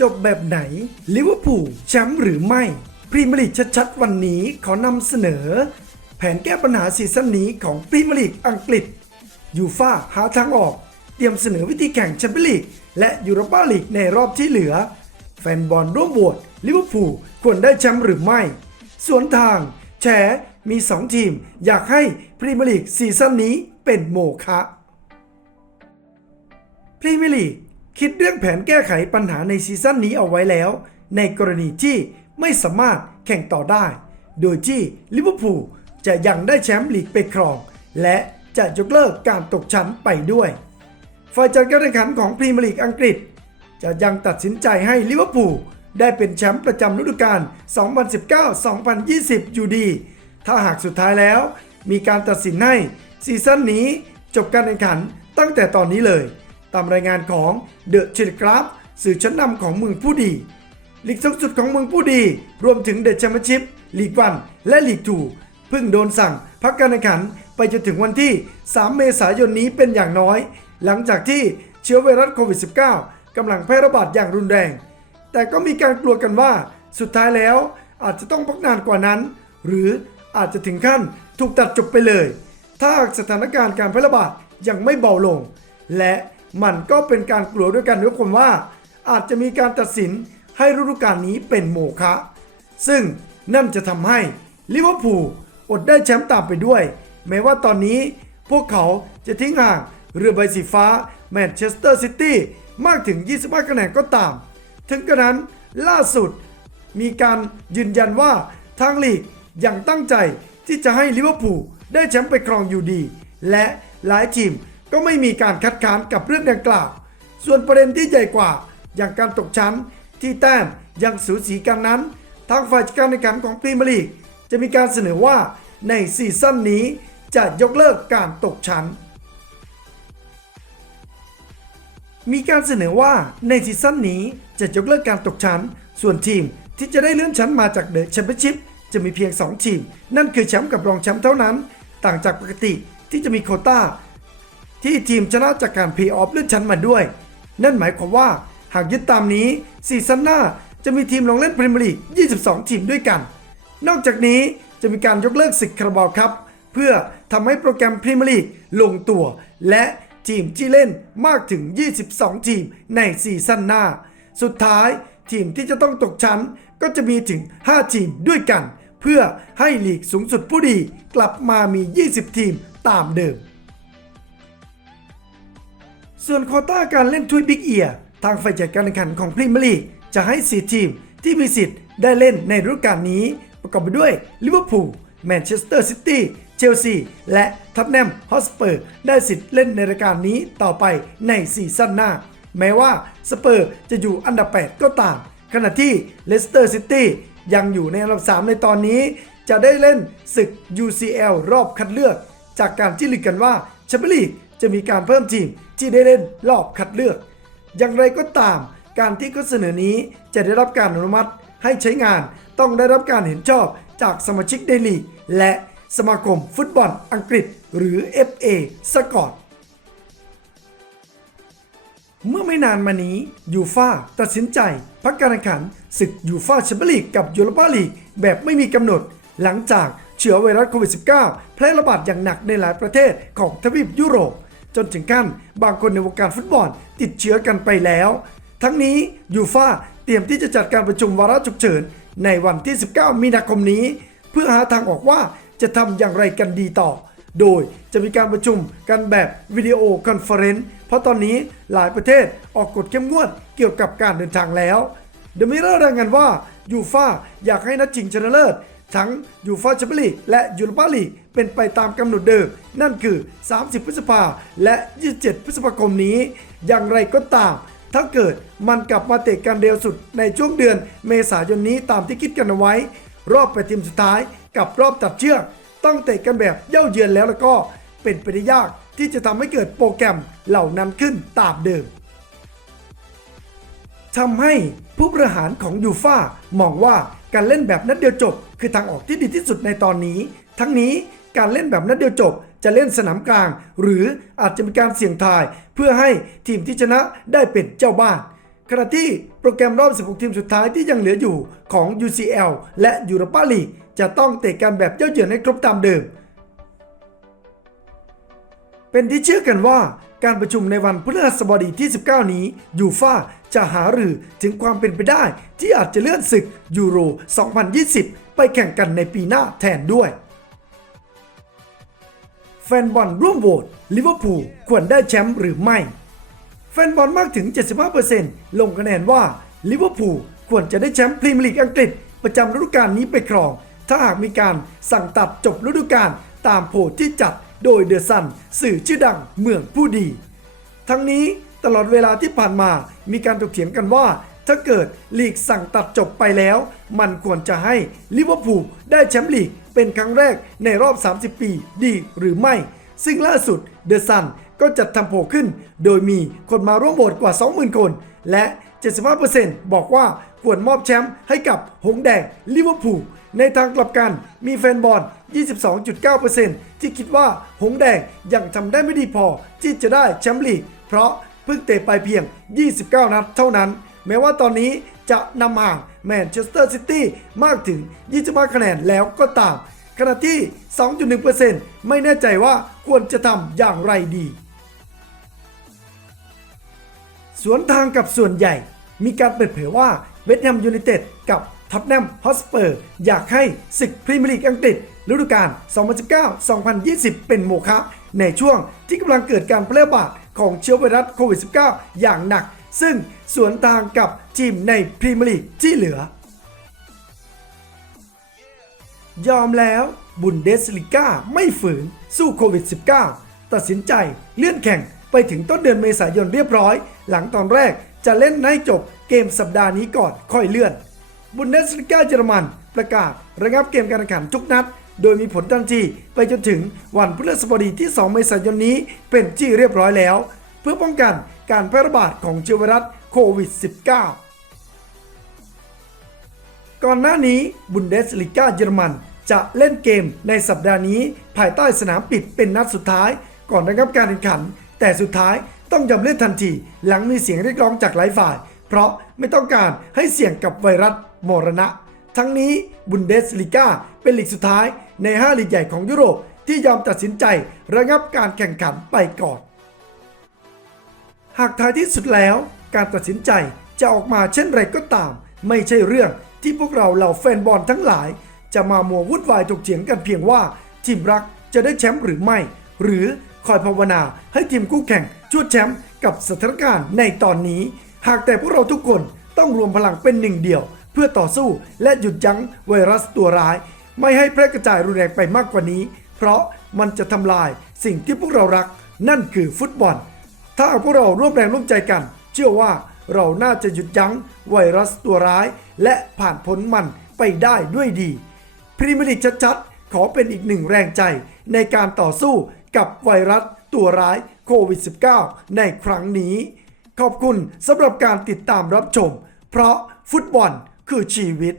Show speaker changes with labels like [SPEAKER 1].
[SPEAKER 1] จบแบบไหนลิเวอร์พูลแชมป์หรือไม่พรีเมียร์ลีกชัดๆ วันนี้ขอนำเสนอ แผนแก้ปัญหาซีซั่นนี้ของพรีเมียร์ลีกอังกฤษยูฟ่าหาทางออก เตรียมเสนอวิธีแข่งแชมเปี้ยนลีกและยูโรปาลีกในรอบที่เหลือ แฟนบอลร่วมโหวตลิเวอร์พูลควรได้แชมป์หรือไม่ สวนทางแฉมี 2 ทีม อยากให้พรีเมียร์ลีกซีซั่นนี้เป็นโมฆะพรีเมียร์ลีก คิดเรื่องแผนแก้ไขปัญหาในซีซั่นนี้เอาไว้แล้ว ในกรณีที่ไม่สามารถแข่งต่อได้ โดยที่ลิเวอร์พูลจะยังได้แชมป์ลีกไปครอง และจะยกเลิกการตกชั้นไปด้วย ฝ่ายจัดการแข่งขันของพรีเมียร์ลีกอังกฤษ จะยังตัดสินใจให้ลิเวอร์พูลได้เป็นแชมป์ประจำฤดูกาล 2019-2020 อยู่ดี ถ้าหากสุดท้ายแล้วมีการตัดสินให้ซีซั่นนี้จบการแข่งขันตั้งแต่ตอนนี้เลย ตามรายงานของ The Telegraph สื่อชั้นนำของเมืองผู้ดีลีกสูงสุดของเมืองผู้ดี รวมถึงเดอะแชมเปี้ยนชิพลีกวันและลีกทูเพิ่งโดนสั่งพักการแข่งขันไปจนถึงวันที่ 3 เมษายนนี้เป็นอย่างน้อย หลังจากที่เชื้อไวรัสโควิด -19 กำลังแพร่ระบาดอย่างรุนแรง แต่ก็มีการกลัวกันว่าสุดท้ายแล้วอาจจะต้องพักนานกว่านั้น หรืออาจจะถึงขั้นถูกตัดจบไปเลย ถ้าสถานการณ์การแพร่ระบาดยังไม่เบาลง และ มันก็เป็นการกลัวด้วยกันด้วยคนว่า อาจจะมีการตัดสินให้ฤดูกาลนี้เป็นโมฆะซึ่งนั่นจะทำให้ลิเวอร์พูลอดได้แชมป์ตามไปด้วย แม้ว่าตอนนี้พวกเขาจะทิ้งห่างเรือใบสีฟ้าแมนเชสเตอร์ซิตี้มากถึง 25คะแนนก็ตาม ถึงกระนั้นล่าสุดมีการยืนยันว่าทางลีกยังตั้งใจที่จะให้ลิเวอร์พูลได้แชมป์ไปครองอยู่ดี และหลายทีม ก็ไม่มีการคัดค้านกับเรื่องดังกล่าว ส่วนประเด็นที่ใหญ่กว่า อย่างการตกชั้น ที่แต้มยังสูสีกันนั้น ทางฝ่ายจัดการแข่งขันของพรีเมียร์ลีกจะมีการเสนอว่าในซีซั่นนี้จะยกเลิกการตกชั้น มีการเสนอว่าในซีซั่นนี้จะยกเลิกการตกชั้น ส่วนทีมที่จะได้เลื่อนชั้นมาจากเดอะแชมเปี้ยนชิพจะมีเพียง 2 ทีม นั่นคือแชมป์กับรองแชมป์เท่านั้น ต่างจากปกติที่จะมีโคต้า ที่ทีมชนะจากการเพย์ออฟเลื่อนชั้นมาด้วย นั่นหมายความว่าหากยึดตามนี้ซีซั่นหน้าจะมีทีมลงเล่นพรีเมียร์ลีก 22 ทีมด้วยกัน นอกจากนี้จะมีการยกเลิกศึกคาราบาวครับ เพื่อทำให้โปรแกรมพรีเมียร์ลีกลงตัว และทีมที่เล่นมากถึง 22 ทีมในซีซั่นหน้า สุดท้ายทีมที่จะต้องตกชั้นก็จะมีถึง 5 ทีมด้วยกัน เพื่อให้ลีกสูงสุดผู้ดีกลับมามี 20 ทีมตามเดิม ส่วนโควต้าการเล่นถ้วยบิ๊กเอียทางฝ่ายจัดการแข่งขันของพรีเมียร์ลีกจะให้ 4 ทีมที่มีสิทธิ์ได้เล่นในฤดูกาลนี้ ประกอบไปด้วยลิเวอร์พูลแมนเชสเตอร์ซิตี้เชลซีและทัตแนมฮอสเปอร์ ได้สิทธิ์เล่นในรายการนี้ต่อไปในซีซั่นหน้า แม้ว่าสเปอร์จะอยู่อันดับ 8 ก็ตาม ขณะที่เลสเตอร์ซิตี้ยังอยู่ในอันดับ 3 ในตอนนี้ จะได้เล่นศึก UCL รอบคัดเลือก จากการที่ลือกันว่าแชมเปี้ยนลีกจะมีการเพิ่มทีม ที่ได้เล่นรอบคัดเลือก อย่างไรก็ตาม การที่เขาเสนอนี้จะได้รับการอนุมัติให้ใช้งานต้องได้รับการเห็นชอบจากสมาชิกในลีกและสมาคมฟุตบอลอังกฤษ หรือ FA ซะก่อนเมื่อไม่นานมานี้ยูฟาตัดสินใจ พักการแข่งขันศึกยูฟาแชมเปี้ยนลีกกับยูโรปาลีกแบบไม่มีกำหนด หลังจากเชื้อไวรัสโควิด -19 แพร่ระบาดอย่างหนักในหลายประเทศของทวีปยุโรป จนถึงขั้นบางคนในวงการฟุตบอลติดเชื้อกันไปแล้ว ทั้งนี้ยูฟาเตรียมที่จะจัดการประชุมวาระฉุกเฉินในวันที่ 19 มีนาคมนี้ เพื่อหาทางออกว่าจะทำอย่างไรกันดีต่อ โดยจะมีการประชุมกันแบบวิดีโอคอนเฟอเรนซ์เพราะตอนนี้หลายประเทศออกกฎเข้มงวดเกี่ยวกับการเดินทางแล้วเดอะมิเรอร์รายงานว่ายูฟาอยากให้นัดชิงชนะเลิศ ทั้งยูฟาแชมเปี้ยนลีกและยูโรปาลีกเป็นไปตามกำหนดเดิม นั่นคือ 30 พฤษภาและ 27 พฤษภาคมนี้ อย่างไรก็ตาม ถ้าเกิดมันกลับมาเตะกันเร็วสุดในช่วงเดือนเมษายนนี้ตามที่คิดกันเอาไว้ รอบแปทีมสุดท้ายกับรอบตัดเชือก ต้องเตะกันแบบเย่าเยือนแล้วแล้วก็เป็นไปได้ยากที่จะทำให้เกิดโปรแกรมเหล่านั้นขึ้นตามเดิมทำให้ผู้บริหารของยูฟ่ามองว่า การเล่นแบบนัดเดียวจบ คือทางออกที่ดีที่สุดในตอนนี้ ทั้งนี้การเล่นแบบนัดเดียวจบ จะเล่นสนามกลาง หรืออาจจะมีการเสี่ยงทาย เพื่อให้ทีมที่ชนะได้เป็นเจ้าบ้านขณะที่โปรแกรมรอบ 16 ทีมสุดท้ายที่ยังเหลืออยู่ของ UCL และ Europa League จะต้องเตะกันแบบเจ้าเยือนให้ครบตามเดิม เป็นที่เชื่อกันว่าการประชุมในวันพฤหัสบดีที่ 19 นี้ยูฟาจะหารือถึงความเป็นไปได้ที่อาจจะเลื่อนศึกยูโร 2020 ไปแข่งกันในปีหน้าแทนด้วย แฟนบอลร่วมโหวตลิเวอร์พูลควรได้แชมป์หรือไม่ แฟนบอลมากถึง 75%ลงคะแนนว่าลิเวอร์พูลควรจะได้แชมป์พรีเมียร์ลีกอังกฤษ ประจำฤดูกาลนี้ไปครอง ถ้าหากมีการสั่งตัดจบฤดูกาลตามโผที่จัดโดยเดอะซันสื่อชื่อดังเมืองผู้ดี ทั้งนี้ตลอดเวลาที่ผ่านมามีการถกเถียงกันว่า ถ้าเกิดลีกสั่งตัดจบไปแล้ว มันควรจะให้ลิเวอร์พูลได้แชมป์ลีกเป็นครั้งแรกในรอบ 30 ปีดีหรือไม่ ซึ่งล่าสุดเดอะซันก็จัดทำโผขึ้น โดยมีคนมาร่วมโหวตกว่า 20,000 คน และ 75%บอกว่าควรมอบแชมป์ให้กับหงแดงลิเวอร์พูลในทางกลับกันมีแฟนบอล 22.9%ที่คิดว่าหงแดงยังทำได้ไม่ดีพอที่จะได้แชมป์ลีก เพราะเพิ่งเตะไปเพียง 29 นัดเท่านั้น แม้ว่าตอนนี้จะนำห่างแมนเชสเตอร์ซิตี้มากถึง 25 คะแนนแล้วก็ตาม ขณะที่ 2.1%ไม่แน่ใจว่าควรจะทำอย่างไรดี สวนทางกับส่วนใหญ่ มีการเปิดเผยว่าเวสต์แฮมยูไนเต็ดกับท็อตแนมฮอสเปอร์ อยากให้ศึกพรีเมียร์ลีกอังกฤษ ฤดูกาล 2019-2020 เป็นโมฆะในช่วงที่กำลังเกิดการแพร่ระบาดของเชื้อไวรัสโควิด -19 อย่างหนัก ซึ่งสวนทางกับทีมในพรีเมียร์ลีกที่เหลือ ยอมแล้วบุนเดสลิก้าไม่ฝืนสู้โควิด -19 ตัดสินใจเลื่อนแข่งไปถึงต้นเดือนเมษายนเรียบร้อย หลังตอนแรกจะเล่นให้จบเกมสัปดาห์นี้ก่อนค่อยเลื่อน บุนเดสลิก้าเยอรมันประกาศระงับเกมการแข่งขันทุกนัด โดยมีผลทันทีไปจนถึงวันพฤหัสบดีที่ 2 เมษายนนี้เป็นที่เรียบร้อยแล้ว เพื่อป้องกันการแพร่ระบาดของเชื้อไวรัสโควิด -19 ก่อนหน้านี้บุนเดสลิก้าเยอรมันจะเล่นเกมในสัปดาห์นี้ภายใต้สนามปิดเป็นนัดสุดท้าย ก่อนระงับการแข่งขัน แต่สุดท้ายต้องยอมเล่นทันที หลังมีเสียงเรียกร้องจากหลายฝ่าย เพราะไม่ต้องการให้เสี่ยงกับไวรัสมรณะ ทั้งนี้บุนเดสลิก้าเป็นลีกสุดท้ายใน 5 ลีกใหญ่ของยุโรปที่ยอมตัดสินใจระงับการแข่งขันไปก่อน หากท้ายที่สุดแล้ว การตัดสินใจจะออกมาเช่นไรก็ตาม ไม่ใช่เรื่องที่พวกเราเหล่าแฟนบอลทั้งหลาย จะมามัววุ่นวายถกเถียงกันเพียงว่าทีมรักจะได้แชมป์หรือไม่ หรือคอยภาวนาให้ทีมคู่แข่งชวดแชมป์กับสถานการณ์ในตอนนี้ หากแต่พวกเราทุกคนต้องรวมพลังเป็นหนึ่งเดียว เพื่อต่อสู้และหยุดยั้งไวรัสตัวร้าย ไม่ให้แพร่กระจายรุนแรงไปมากกว่านี้ เพราะมันจะทำลายสิ่งที่พวกเรารัก นั่นคือฟุตบอล ถ้าพวกเราร่วมแรงร่วมใจกัน เชื่อว่าเราน่าจะหยุดยั้งไวรัสตัวร้าย และผ่านพ้นมันไปได้ด้วยดีพรีเมียร์ลีกชัดๆ ขอเป็นอีกหนึ่งแรงใจในการต่อสู้กับไวรัสตัวร้ายโควิด -19 ในครั้งนี้ ขอบคุณสำหรับการติดตามรับชม เพราะฟุตบอล คือชีวิต